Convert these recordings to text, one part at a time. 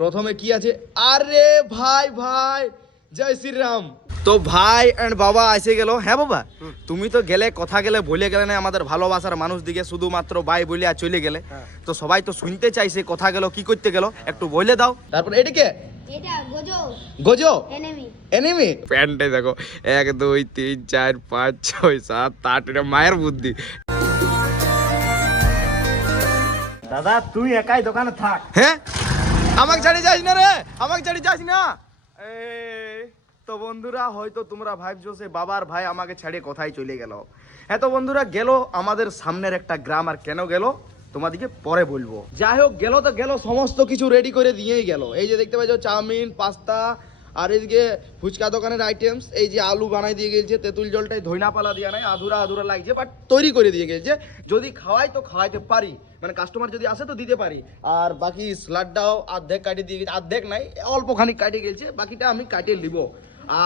প্রথমে কি আছে, আরে ভাই ভাই জয় শ্রীরাম। তো ভাই এন্ড বাবা এসে গেল। হ্যাঁ বাবা, তুমি তো গেলে কথা গেলে বলে গেলে না আমাদের ভালোবাসার মানুষ দিকে শুধুমাত্র বাই বলে আর চলে গেলে। তো সবাই তো শুনতে চাইছে কথা গেল কি করতে গেল, একটু বলে দাও। তারপর এদিকে এটা গোজো গোজো এনিমি এনিমি প্যান্টে দেখো 1 2 3 4 5 6 7 8 এটা মায়ের বুদ্ধি। দাদা তুই একাই দোকানে থাক। হ্যাঁ আমাকে ছাড়ি যাস না রে, আমাকে ছাড়ি যাস না। তো বন্ধুরা হয়তো তোমরা ভাবছো সে বাবার ভাই আমাকে ছেড়ে কোথায় চলে গেল। হ্যাঁ তো বন্ধুরা গেল আমাদের সামনের একটা গ্রাম, আর কেন গেল তোমাদেরকে পরে বলবো। যাই হোক গেল তো গেল, সমস্ত কিছু রেডি করে দিয়েই গেল। এই যে দেখতে পাচ্ছ চাউমিন পাস্তা, আর এদিকে ফুচকা দোকানের আইটেমস, এই যে আলু বানাই দিয়ে গেছে, তেঁতুল জলটাই ধইনা পালা দিয়া নাই, আধুরা আধুরা লাগছে বাট তৈরি করে দিয়ে গেছে। যদি খাওয়াই তো খাওয়াইতে পারি, মানে কাস্টমার যদি আসে তো দিতে পারি। আর বাকি স্লাডটাও অর্ধেক কাটিয়ে দিয়ে গেছে, অর্ধেক নাই অল্পখানি কাটিয়ে গেছে, বাকিটা আমি কাটিয়ে নিব।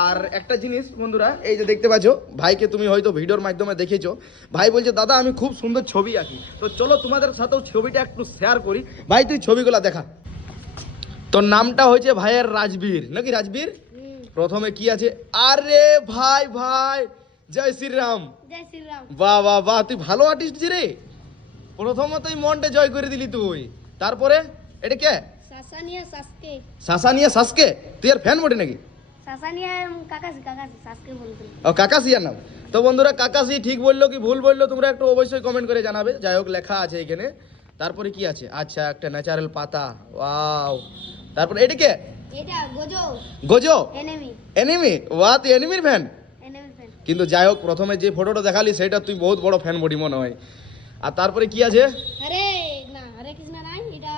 আর একটা জিনিস বন্ধুরা, এই যে দেখতে পাচ্ছ ভাইকে তুমি হয়তো ভিডিওর মাধ্যমে দেখেছো, ভাই বলছে দাদা আমি খুব সুন্দর ছবি আঁকি। তো চলো তোমাদের সাথেও ছবিটা একটু শেয়ার করি। ভাই তুই ছবিগুলো দেখা। তোর নামটা হয়েছে ভাইয়ের রাজবীর নাকি? রাজবীর। প্রথমে কি আছে, আরে ভাই ভাই জয় শ্রীরাম। জয় শ্রীরাম। বাহ বাহ বাহ, তুই ভালো আর্টিস্ট রে। প্রথমতই মনটা জয় করে দিলি তুই। তারপরে এটা কে? সাসানিয়া সাসকে। সাসানিয়া সাসকে, তুই আর ফ্যান বটে নাকি? সাসানিয়া কাকাসি সাসকে বলতে। ও কাকাসিয়ার নাম। তো বন্ধুরা কাকাসি ঠিক বললো কি ভুল বললো তোমরা একটু অবশ্যই কমেন্ট করে জানাবে। যাই হোক লেখা আছে এখানে। তারপরে কি আছে, আচ্ছা একটা ন্যাচারাল পাতা, ওয়াও। তারপরে এটা কে? এটা গোজো গোজো এনিমি। এনিমি, ওয়া তুই এনিমির ফ্যান। Enemy fan. কিন্তু যাই হোক প্রথমে যে ফটোটা দেখালি সেটা তুই বহুত বড় ফ্যান বডি মনে হয়। আর তারপরে কি আছে, আরে না হরে কৃষ্ণ নাই, এটা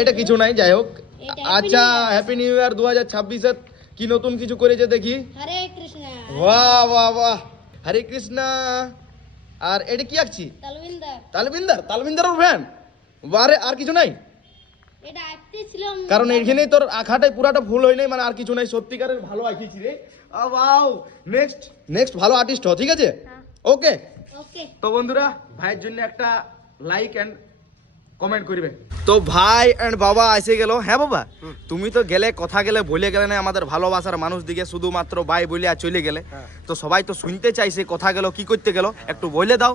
এটা কিছু নাই। যাই হোক এটা আচ্ছা হ্যাপি নিউ ইয়ার 2026 কি নতুন কিছু করেছে দেখি। হরে কৃষ্ণ। বাহ বাহ বাহ, হরে কৃষ্ণ। আর এটা কি আঁকছি? তালবিন্দর। তালবিন্দার, তালবিন্দারের ফ্যান। বারে আর কিছু নাই, এটা আঁকতে ছিল কারণ এখানেই তোর আঁকাটাই পুরাটা ভুল হয় নাই, মানে আর কিছু নাই। সত্যিকারের ভালো আঁকিছি রে। ওয়াও, নেক্সট নেক্সট ভালো আর্টিস্ট হ, ঠিক আছে? হ্যাঁ। ওকে। ওকে। তো বন্ধুরা ভাইয়ের জন্য একটা লাইক এন্ড কমেন্ট করবে। তো ভাই এন্ড বাবা এসে গেল। হ্যাঁ বাবা, তুমি তো গেলে কথা গেলে বলে গেলে না আমাদের ভালোবাসার মানুষ দিকে শুধুমাত্র বাই বলে আর চলে গেলে। তো সবাই তো শুনতে চাইছে কথা গেল কি করতে গেল, একটু বলে দাও।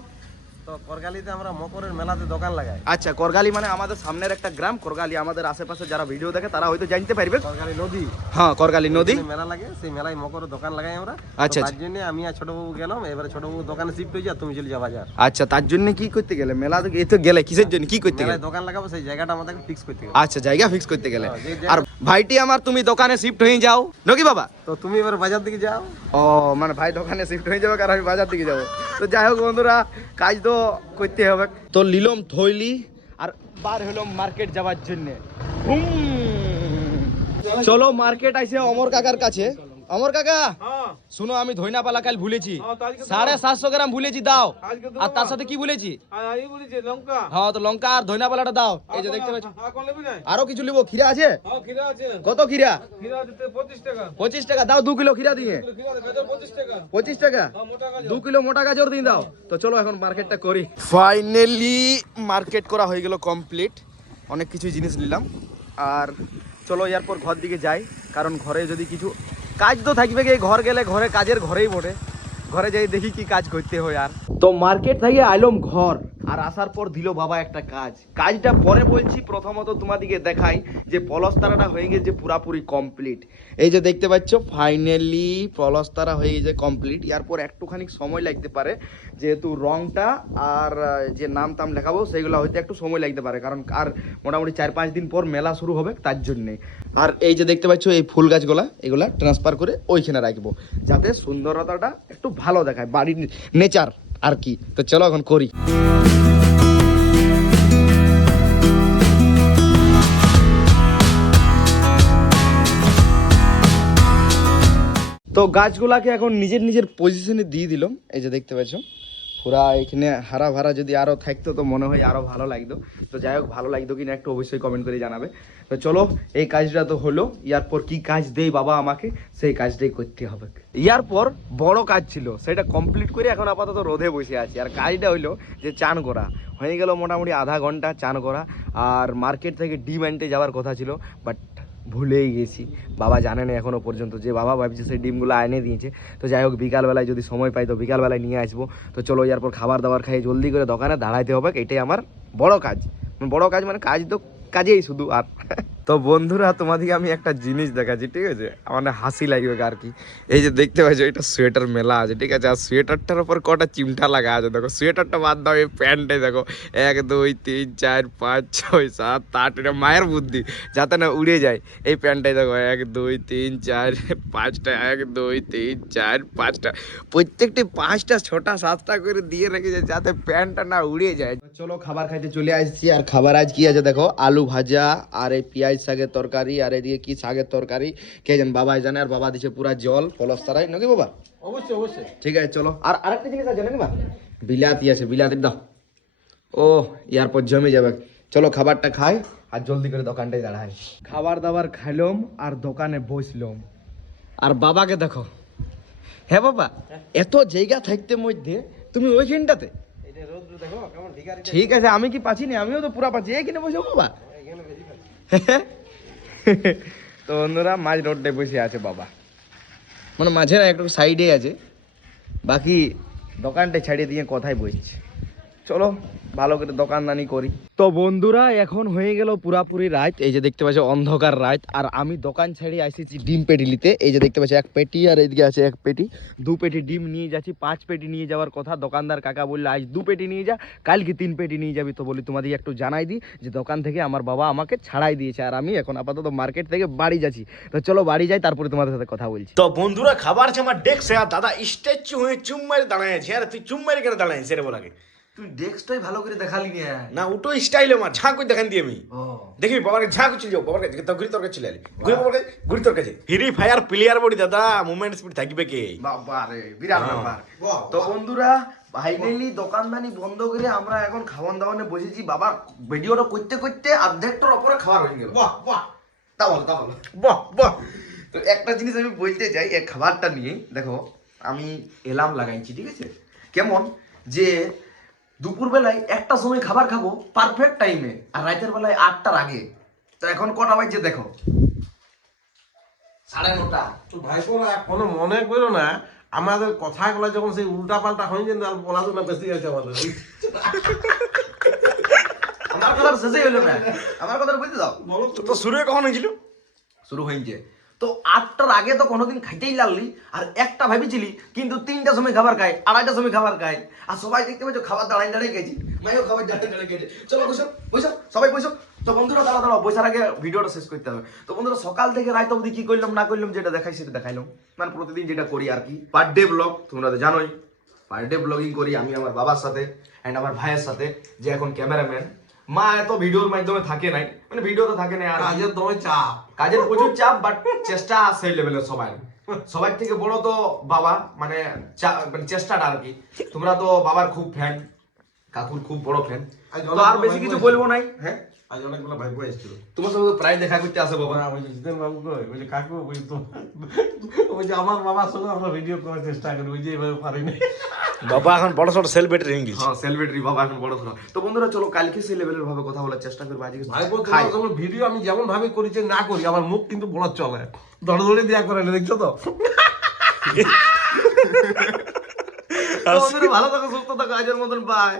তো করগালিতে আমরা মকরের মেলাতে দোকান লাগাই। আচ্ছা করগালি মানে আমাদের সামনের একটা গ্রাম করগালি, আমাদের আশেপাশে যারা ভিডিও দেখে তারা হয়তো জানতে পারবে। করগালি নদী। হ্যাঁ করগালি নদী। ওখানে মেলা লাগে, সেই মেলায় মকরের দোকান লাগাই আমরা। আচ্ছা, তার জন্য আমি আর ছোট বাবু গেলাম, এবারে ছোট বাবু দোকানে শিফট হয়ে যা, তুমি চলে যা বাজার। আচ্ছা তার জন্য কি করতে গেলে, মেলা তো এই তো গেলে কিসের জন্য কি করতে গেলে? মেলায় দোকান লাগাবো, সেই জায়গাটা আমাদেরকে ফিক্স করতে হবে। আচ্ছা জায়গা ফিক্স করতে গেলে। হ্যাঁ, যে আর ভাইটি আমার তুমি দোকানে শিফট হয়ে যাও নাকি বাবা? তো তুমি এবার বাজার দিকে যাও। ও মানে ভাই দোকানে শিফট হয়ে যাবে, কারণ আমি বাজার দিকে যাবো। তো যাই হোক বন্ধুরা কাজ তো করতে হবে। তো লিলম থইলি আর বার হলাম মার্কেট যাওয়ার জন্য। চলো মার্কেট আইসে অমর কাকার কাছে। অমর কাকা শুনো, আমি ধইনা পালা কাল ভুলেছি, 750 গ্রাম ভুলেছি, দাও। আর তার সাথে কি ভুলেছি? হ্যাঁ তো লঙ্কা আর ধইনা পালাটা দাও। এই যে দেখতে পাচ্ছ আরো কিছু লিবো। খিরা আছে? কত খিরা? 25 টাকা দাও। 2 কিলো খিরা দিয়ে 25 টাকা। 2 কিলো মোটা গাজর দিয়ে দাও। তো চলো এখন মার্কেটটা করি। ফাইনালি মার্কেট করা হয়ে গেল কমপ্লিট। অনেক কিছু জিনিস নিলাম। আর চলো এরপর ঘর দিকে যাই, কারণ ঘরে যদি কিছু কাজ তো থাকবে, কি ঘর গেলে ঘরে কাজের ঘরেই বটে। ঘরে যাই দেখি কি কাজ করতে হয়। আর তো মার্কেট থেকে আইলাম ঘর, আর আসার পর দিল বাবা একটা কাজটা পরে বলছি। প্রথমত তোমাদিকে দেখাই যে পলস্তারাটা হয়ে গেছে পুরাপুরি কমপ্লিট। এই যে দেখতে পাচ্ছ ফাইনালি পলস্তারা হয়ে গেছে কমপ্লিট। এরপর একটুখানি সময় লাগতে পারে, যেহেতু রংটা আর যে নাম টাম লেখাবো সেইগুলো হয়তো একটু সময় লাগতে পারে, কারণ আর মোটামুটি 4-5 দিন পর মেলা শুরু হবে তার জন্যে। আর এই যে দেখতে পাচ্ছ এই ফুল গাছগুলা, এগুলা ট্রান্সফার করে ওইখানে রাখবো, যাতে সুন্দরতাটা একটু ভালো দেখায়, বাড়ির নেচার আর কি। তো চলো এখন করি। তো গাছগুলাকে এখন নিজের নিজের পজিশনে দিয়ে দিলাম। এই যে দেখতে পাচ্ছ পুরা এখানে হারা ভাড়া যদি আরো থাকতো তো মনে হয় আরো ভালো লাগতো। তো যাই হোক, ভালো লাগতো কিনা একটু অবশ্যই কমেন্ট করে জানাবে। তো চলো, এই কাজটা তো হলো, ইয়ার পর কি কাজ দেই বাবা আমাকে, সেই কাজটাই করতে হবে। ইয়ার পর বড় কাজ ছিল, সেটা কমপ্লিট করে এখন আপাতত রোদে বসে আছি। আর কাজটা হইলো যে চান করা হয়ে গেল, মোটামুটি আধা ঘন্টা চান করা। আর মার্কেট থেকে ডিম আনতে যাওয়ার কথা ছিল, বাট ভুলেই গেছি। বাবা জানে না এখনো পর্যন্ত, যে বাবা ভাবছে সেই ডিমগুলো এনে দিয়েছে। তো যাই হোক, বিকালবেলায় যদি সময় পাই তো বিকালবেলায় নিয়ে আসবো। তো চলো, ইয়ার পর খাবার দাবার খাই, জলদি করে দোকানে দাঁড়াইতে হবে। এটাই আমার বড় কাজ। বড় কাজ মানে কাজ তো কাজেই শুধু। আর তো বন্ধুরা, তোমাদেরকে আমি একটা জিনিস দেখাচ্ছি, ঠিক আছে? আমার হাসি লাগবে আর কি। এই যে দেখতে পাচ্ছ, এটা সোয়েটার মেলা আছে, ঠিক আছে? আর সোয়েটারটার উপর কটা চিমটা লাগা আছে দেখো। সোয়েটারটা বাদ দাও, এই প্যান্টে দেখো 1 2 3 4 5 6 7 8। এটা মায়ের বুদ্ধি, যাতে না উড়ে যায়। এই প্যান্টটাই দেখো 1 2 3 4 5টা, 1 2 3 4 5টা, প্রত্যেকটি 5টা 6টা 7টা করে দিয়ে রেখেছে, যাতে প্যান্টটা না উড়ে যায়। চলো, খাবার খাইতে চলে আসছি। আর খাবার আজ কি আছে দেখো, আলু ভাজা আর এই পেঁয়াজ শাকের তরকারি, আর এদিকে কি শাকের তরকারি কে জানে, বাবাই জানে। আর বাবা দিছে পুরা জল পলস্তারাই নাকি বাবা? অবশ্যই অবশ্যই। ঠিক আছে, চলো। আর আরেকটা জিনিস আছে নাকি বা, বিলাতি আছে, বিলাতি দাও। ও, ইয়ার পর জমে যাবে। চলো খাবারটা খাই আর জলদি করে দোকানটায় দাঁড়াই। খাবার দাবার খাইলাম আর দোকানে বসলাম। আর বাবাকে দেখো। হ্যাঁ বাবা, এত জায়গা থাকতে মধ্যে তুমি ওইখানটাতে? এটা রোদ দেখো কেমন ভিখারি। ঠিক আছে, আমি কি পাচ্ছি না? আমিও তো পুরা পাচ্ছি। এইখানে বসে বাবা। এখানে বেশি পাই। তো বন্ধুরা, মাঝ রোডে বসে আছে বাবা, মানে মাঝে না একটু সাইডে আছে, বাকি দোকানটা ছাড়িয়ে দিয়ে কথাই বসছে। চলো ভালো করে দোকানদানি করি। তো বন্ধুরা, এখন হয়ে গেল পুরাপুরি রাত। এই যে দেখতে পাচ্ছ অন্ধকার রাত। আর আমি দোকান ছাড়িয়ে আসেছি ডিম পেটি নিতে। এই যে দেখতে পাচ্ছি 1 পেটি, আর এইদিকে আছে 1 পেটি। 2 পেটি ডিম নিয়ে যাচ্ছি। 5 পেটি নিয়ে যাওয়ার কথা। দোকানদার কাকা বললে আজ 2 পেটি নিয়ে যা, কালকে 3 পেটি নিয়ে যাবি। তো বলি তোমাদের একটু জানাই দিই যে দোকান থেকে আমার বাবা আমাকে ছাড়াই দিয়েছে। আর আমি এখন আপাতত মার্কেট থেকে বাড়ি যাচ্ছি। তো চলো বাড়ি যাই, তারপরে তোমাদের সাথে কথা বলছি। তো বন্ধুরা, খাবার আছে আমার ডেস্কে। আর দাদা স্ট্যাচু হয়ে চুম মেরে দাঁড়ায় আছে। আর তুই চুম মেরে কেন দাঁড়ায় আছে রে বলাকে? তুই ডেস্কটাই ভালো করে দেখালি না। না, ওটো স্টাইল আমার ঝাঁ করে দেখান দিই আমি। দেখবি বাবাকে ঝাঁ করে চলে যাও, বাবার কাছে ঘুরি তোর কাছে চলে আলি, ঘুরি বাবার কাছে, ঘুরি তোর কাছে। ফ্রি ফায়ার প্লেয়ার বডি দাদা, মুভমেন্ট স্পিড থাকবে কে? বাবা রে, বিরাট ব্যাপার। তো বন্ধুরা, ফাইনালি দোকানদানি বন্ধ করে আমরা এখন খাওয়ান দাওয়ানে বসেছি। বাবা ভিডিওটা করতে করতে অর্ধেকটার উপরে খাবার হয়ে গেল। বাহ বাহ, তা বলো, তা বলো। বাহ বাহ। তো একটা জিনিস আমি বলতে চাই এই খাবারটা নিয়ে। দেখো, আমি এলার্ম লাগাইছি, ঠিক আছে? কেমন যে দুপুরবেলায় 1টার সময় খাবার খাবো পারফেক্ট টাইমে, আর রাতের বেলায় 8টার আগে। তো এখন কটা বাজছে দেখো, 9:30। তো ভাইপোরা কোনো মনে করো না, আমাদের কথাগুলো যখন সেই উল্টা পাল্টা হয়ে যায়, বলা তো না বেশি আছে আমাদের। আমার কথা শেষই হলো না, আমার কথা বুঝতে দাও। বলো তো শুরু কখন হয়েছিল? শুরু হয়েছে তো 8টার আগে তো কোনোদিন খাইতেই লাগলি। আর 1টা ভাবিছিলি, কিন্তু 3টার সময় খাবার খাই, 2:30টার সময় খাবার খাই। আর সবাই দেখতে পাচ্ছ খাবার দাঁড়াই দাঁড়াই গেছি, মাইও খাবার দাঁড়াই দাঁড়াই গেছে। চলো বসো বসো, সবাই বসো। তো বন্ধুরা দাঁড়াও, বসার আগে ভিডিওটা শেষ করতে হবে। তো বন্ধুরা, সকাল থেকে রাত অবধি কি করলাম না করলাম যেটা দেখাই সেটা দেখাইলাম। মানে প্রতিদিন যেটা করি আর কি, পার ডে ব্লগ। তোমরা তো জানোই পার ডে ব্লগিং করি আমি আমার বাবার সাথে অ্যান্ড আমার ভাইয়ের সাথে, যে এখন ক্যামেরাম্যান। মা এত ভিডিওর মাধ্যমে থাকে নাই, মানে ভিডিও তো থাকে না, আর কাজের তোমার চাপ, কাজের প্রচুর চাপ, বাট চেষ্টা সেই লেভেলের সবাই থেকে বড় তো বাবা, মানে চেষ্টাটা আর কি। তোমরা তো বাবার খুব ফ্যান, কাকুর খুব বড় ফ্যান। তো আর বেশি কিছু বলবো নাই। হ্যাঁ, আজ অনেকগুলো ভাইপো এসেছিল। তোমার সাথে তো প্রায় দেখা করতে আসে বাবা। ওই যে জিতেন বাবু কই, ওই যে কাকু, ওই যে আমার বাবার সঙ্গে আমরা ভিডিও করার চেষ্টা করি, ওই যে এভাবে পারিনি। বাবা এখন বড় সড় সেলিব্রিটি হয়ে গেছে। হ্যাঁ, সেলিব্রিটি বাবা এখন বড় শোনা। তো বন্ধুরা, চলো কালকে সেই লেভেলের ভাবে কথা বলার চেষ্টা করবো। আজকে ভাইপো খাই। তোমার ভিডিও আমি যেমন ভাবে করেছি না করি, আমার মুখ কিন্তু বড় চলে, দড়দড়ি দেয়া করে না, দেখছো তো? তো বন্ধুরা, ভালো থাকো, সুস্থ থাকো, আজের মতন বাই।